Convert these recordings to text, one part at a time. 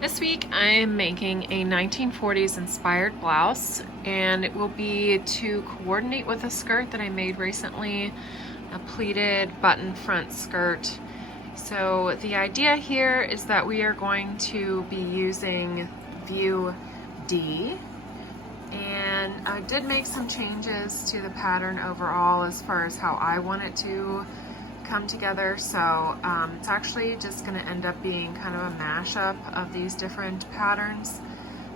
This week I'm making a 1940s inspired blouse, and it will be to coordinate with a skirt that I made recently, a pleated button front skirt. So the idea here is that we are going to be using view D, and I did make some changes to the pattern overall as far as how I want it to come together. So it's actually just going to end up being kind of a mashup of these different patterns.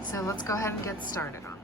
So let's go ahead and get started on that.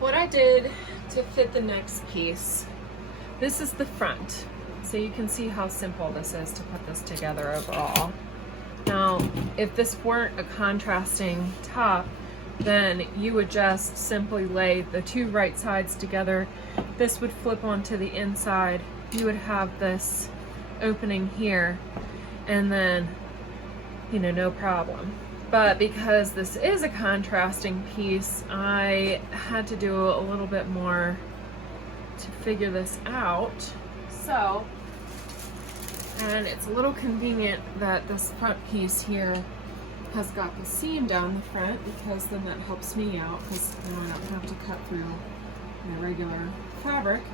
What I did to fit the next piece, this is the front. So you can see how simple this is to put this together overall. Now, if this weren't a contrasting top, then you would just simply lay the two right sides together. This would flip onto the inside. You would have this opening here, and then, no problem. But because this is a contrasting piece, I had to do a little bit more to figure this out. So, and it's a little convenient that this front piece here has got the seam down the front, because then that helps me out, because I don't have to cut through my regular fabric.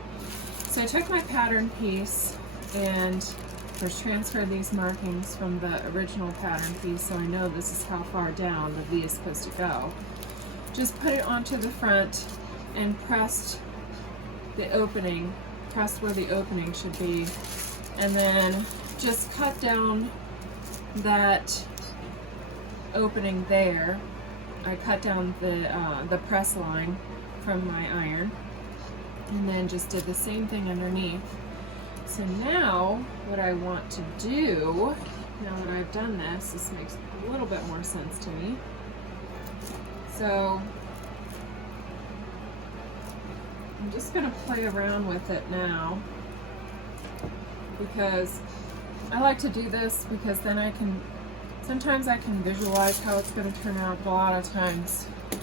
So I took my pattern piece and first transferred these markings from the original pattern piece, so I know this is how far down the V is supposed to go. Just put it onto the front and pressed the opening, pressed where the opening should be, and then just cut down that opening there. I cut down the press line from my iron, and then just did the same thing underneath. So now what I want to do, now that I've done this makes a little bit more sense to me. So I'm just going to play around with it now, because I like to do this because then sometimes I can visualize how it's going to turn out, but a lot of times it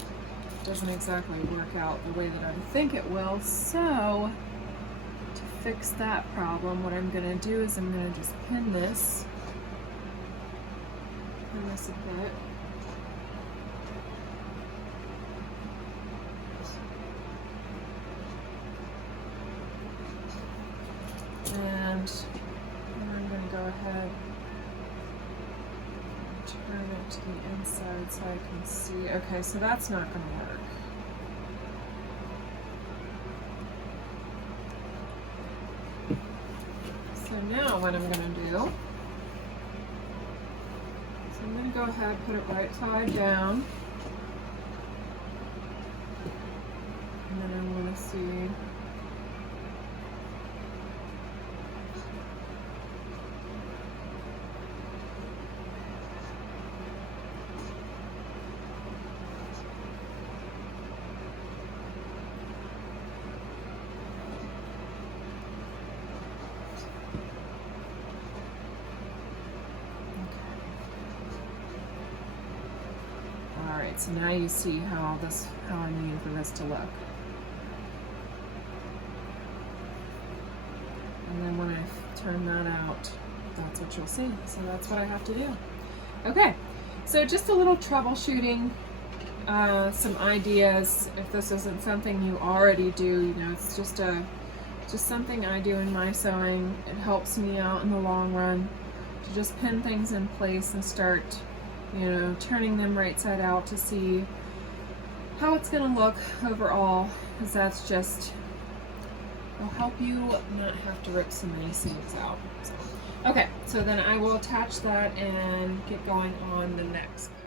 doesn't exactly work out the way that I would think it will. So to fix that problem, what I'm going to do is I'm going to just pin this a bit. And I'm going to go ahead and turn it to the inside so I can see. Okay, so that's not going to work. So now what I'm going to do, so I'm going to go ahead and put it right side down. And then I'm going to see. Alright, so now you see how I need for this to look. And then when I turn that out, that's what you'll see. So that's what I have to do. Okay, so just a little troubleshooting, some ideas. If this isn't something you already do, you know, it's just something I do in my sewing. It helps me out in the long run to just pin things in place and start, you know, turning them right side out to see how it's going to look overall, because that's just will help you not have to rip so many seams out. So, okay, so then I will attach that and get going on the next part.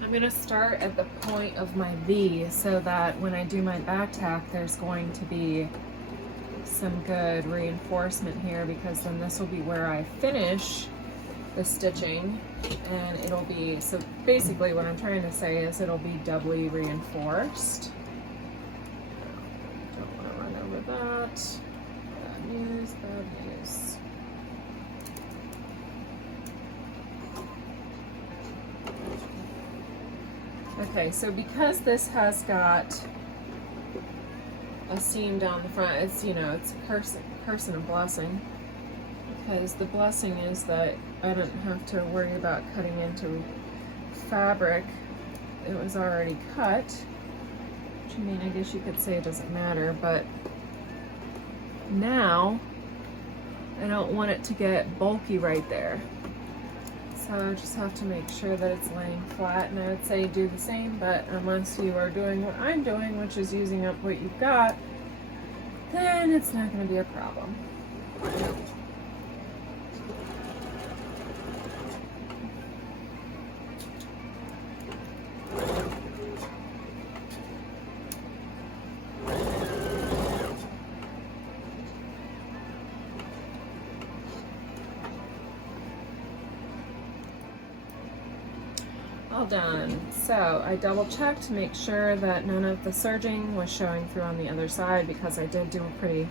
I'm going to start at the point of my V so that when I do my back tack, there's going to be some good reinforcement here, because then this will be where I finish the stitching, and it'll be, so basically what I'm trying to say is it'll be doubly reinforced. Don't want to run over that. Bad news, bad news. Okay, so because this has got a seam down the front, it's, you know, it's a curse and a blessing, because the blessing is that I don't have to worry about cutting into fabric. It was already cut, which, I mean, I guess you could say it doesn't matter, but now I don't want it to get bulky right there. So I just have to make sure that it's laying flat, and I would say do the same, but unless you are doing what I'm doing, which is using up what you've got, then it's not going to be a problem. All done. So I double checked to make sure that none of the serging was showing through on the other side, because I did do a pretty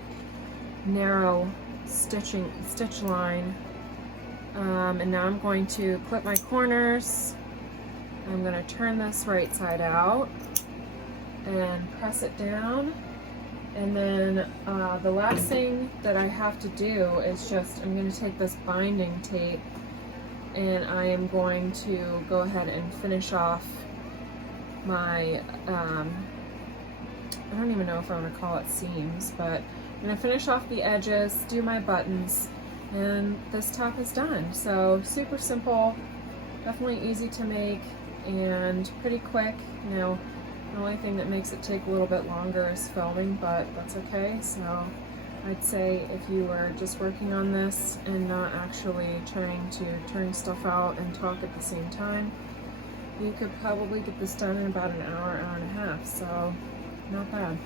narrow stitch line. And now I'm going to clip my corners. I'm going to turn this right side out and press it down. And then the last thing that I have to do is just, I'm going to take this binding tape, and I am going to go ahead and finish off my, I don't even know if I want to call it seams, but I'm going to finish off the edges, do my buttons, and this top is done. So super simple, definitely easy to make, and pretty quick. You know, the only thing that makes it take a little bit longer is filming, but that's okay. So I'd say if you were just working on this and not actually trying to turn stuff out and talk at the same time, you could probably get this done in about an hour, hour and a half, so not bad.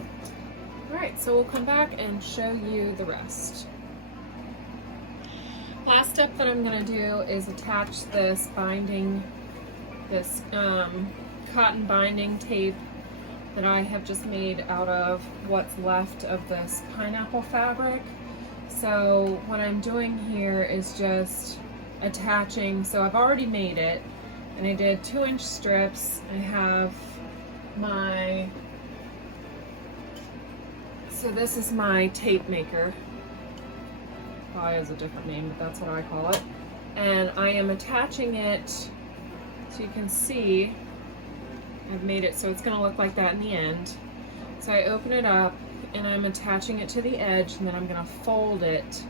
Alright, so we'll come back and show you the rest. Last step that I'm going to do is attach this binding, this cotton binding tape that I have just made out of what's left of this pineapple fabric. So what I'm doing here is just attaching, so I've already made it, and I did 2-inch strips. I have my, so this is my tape maker, Pie is a different name, but that's what I call it. And I am attaching it, so you can see I've made it so it's going to look like that in the end. So I open it up and I'm attaching it to the edge, and then I'm going to fold it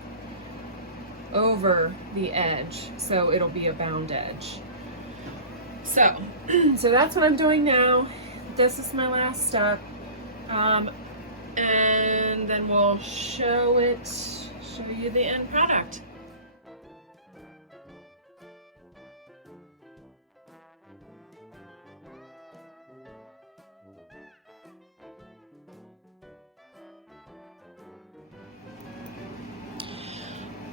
over the edge so it'll be a bound edge. So that's what I'm doing now. This is my last step, and then we'll show you the end product.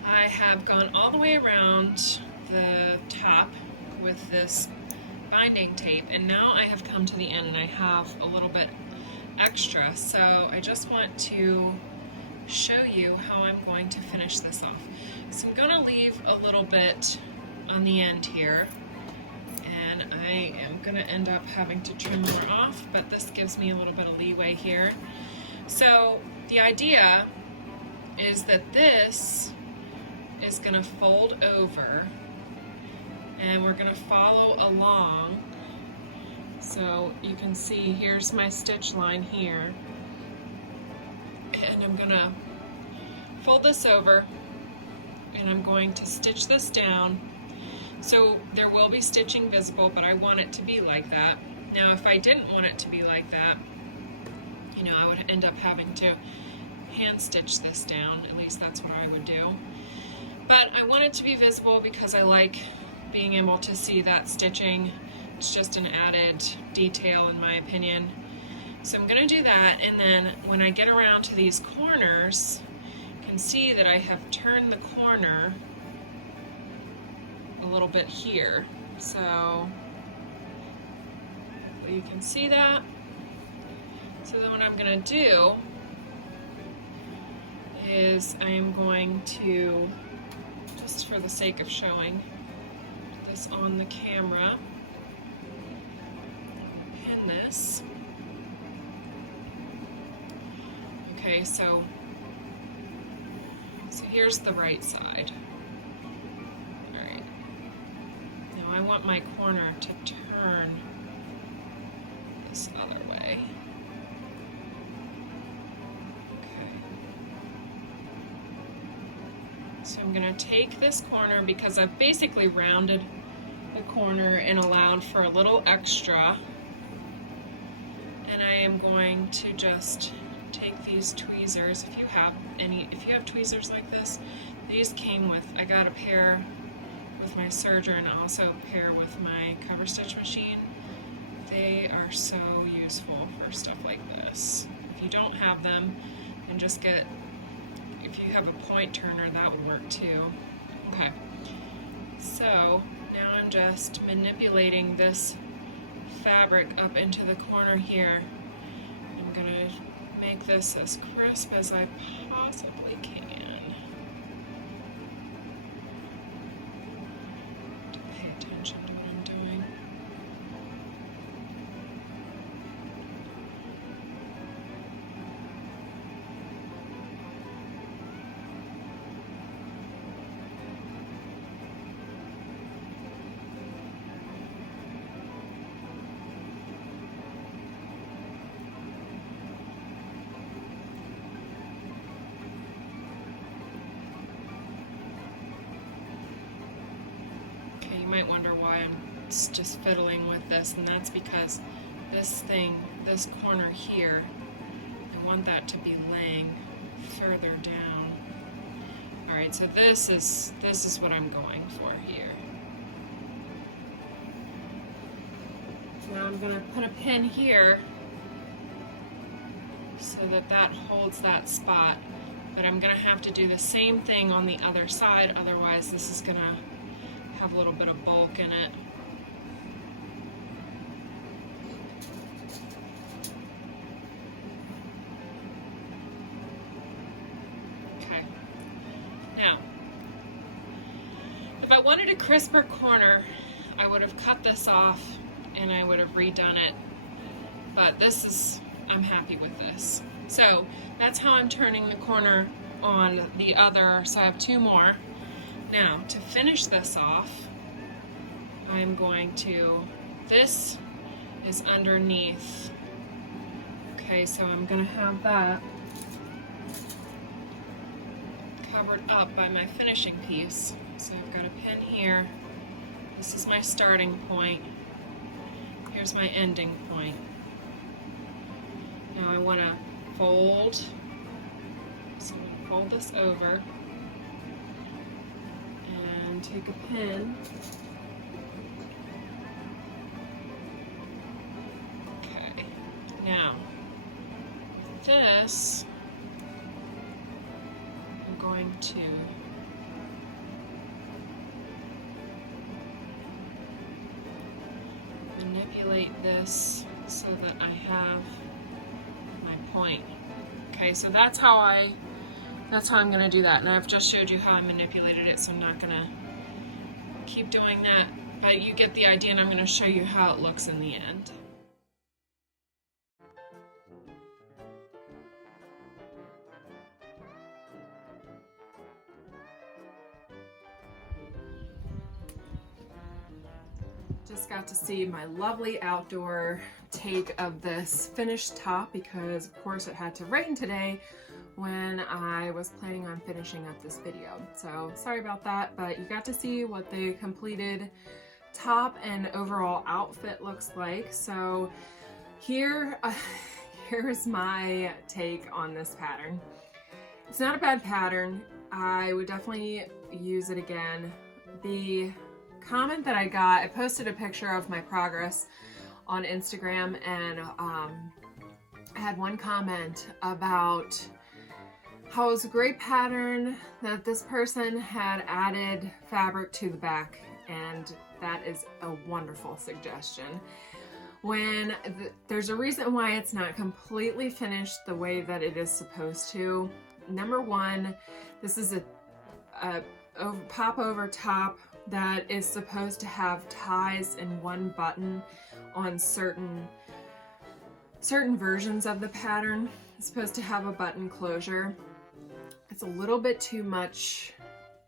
I have gone all the way around the top with this binding tape, and now I have come to the end and I have a little bit extra, so I just want to show you how I'm going to finish this off. So I'm going to leave a little bit on the end here, and I am going to end up having to trim more off, but this gives me a little bit of leeway here. So the idea is that this is going to fold over, and we're going to follow along. So you can see here's my stitch line here, and I'm going to fold this over, and I'm going to stitch this down. So there will be stitching visible, but I want it to be like that. Now if I didn't want it to be like that, you know, I would end up having to hand stitch this down. At least that's what I would do. But I want it to be visible because I like being able to see that stitching. It's just an added detail in my opinion. So I'm going to do that, and then when I get around to these corners, you can see that I have turned the corner a little bit here. So you can see that. So then what I'm going to do is I am going to, just for the sake of showing, put this on the camera, pin this. Okay, so here's the right side. All right. Now I want my corner to turn this other way. Okay. So I'm going to take this corner because I've basically rounded the corner and allowed for a little extra. And I am going to just take these tweezers, if you have tweezers like this. These came with, I got a pair with my serger and also a pair with my cover stitch machine. They are so useful for stuff like this. If you don't have them, then just get, if you have a point turner, that would work too. Okay, so now I'm just manipulating this fabric up into the corner here. I'm gonna make this as crisp as I possibly can. To pay attention to what I'm doing. You might wonder why I'm just fiddling with this, and that's because this corner here, I want that to be laying further down. Alright, so this is what I'm going for here. Now I'm going to put a pin here so that holds that spot, but I'm going to have to do the same thing on the other side, otherwise this is going to have a little bit of bulk in it. Okay. Now, if I wanted a crisper corner, I would have cut this off and I would have redone it. But I'm happy with this. So that's how I'm turning the corner on the other, so I have 2 more. Now, to finish this off, I'm going to, this is underneath. Okay, so I'm gonna have that covered up by my finishing piece. So I've got a pin here. This is my starting point. Here's my ending point. Now I want to fold. So I'm going to fold this over and take a pin. Okay. Now, this I'm going to manipulate this so that I have my point. Okay, so that's how I'm going to do that, and I've just showed you how I manipulated it, so I'm not going to keep doing that, but you get the idea, and I'm going to show you how it looks in the end. Just got to see my lovely outdoor take of this finished top because of course it had to rain today when I was planning on finishing up this video. So sorry about that, but you got to see what the completed top and overall outfit looks like. So here's my take on this pattern. It's not a bad pattern. I would definitely use it again. The comment that I got, I posted a picture of my progress on Instagram, and I had one comment about how it was a great pattern, that this person had added fabric to the back, and that is a wonderful suggestion. When there's a reason why it's not completely finished the way that it is supposed to. Number one, this is a pop over top that is supposed to have ties and one button on certain versions of the pattern. It's supposed to have a button closure. It's a little bit too much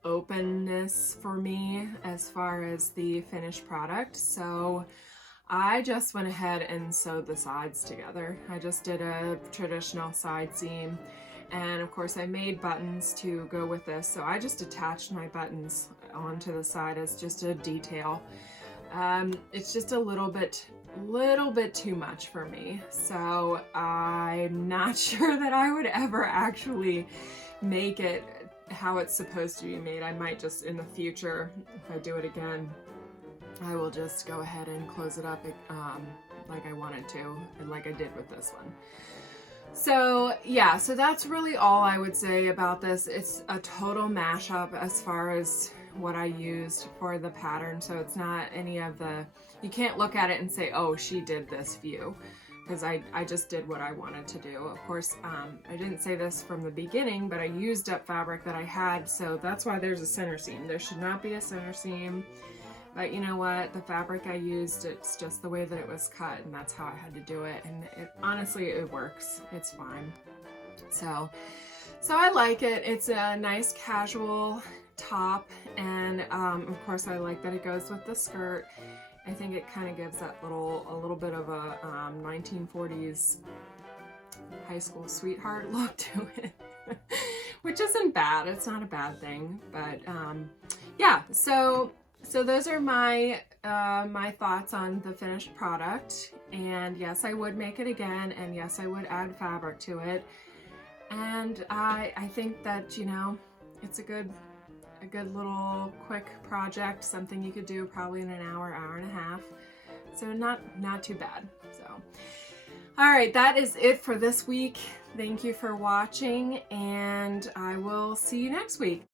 openness for me as far as the finished product, so I just went ahead and sewed the sides together. I just did a traditional side seam, and of course I made buttons to go with this, so I just attached my buttons onto the side as just a detail. It's just a little bit too much for me, so I'm not sure that I would ever actually make it how it's supposed to be made. I might just in the future, if I do it again, I will just go ahead and close it up like I wanted to, and like I did with this one. So yeah, so that's really all I would say about this. It's a total mashup as far as what I used for the pattern, so it's not any of the, you can't look at it and say, oh, she did this view, because I just did what I wanted to do. Of course, I didn't say this from the beginning, but I used up fabric that I had, so that's why there's a center seam. There should not be a center seam, but you know what, the fabric I used, it's just the way that it was cut, and that's how I had to do it, and honestly it works, it's fine. So I like it. It's a nice casual top, and of course I like that it goes with the skirt. I think it kind of gives that a little bit of a 1940s high school sweetheart look to it, which isn't bad. It's not a bad thing, but yeah. So those are my my thoughts on the finished product. And yes, I would make it again, and yes, I would add fabric to it. And I think that, you know, it's a good little quick project, something you could do probably in an hour and a half. So not too bad. So all right, that is it for this week. Thank you for watching, and I will see you next week.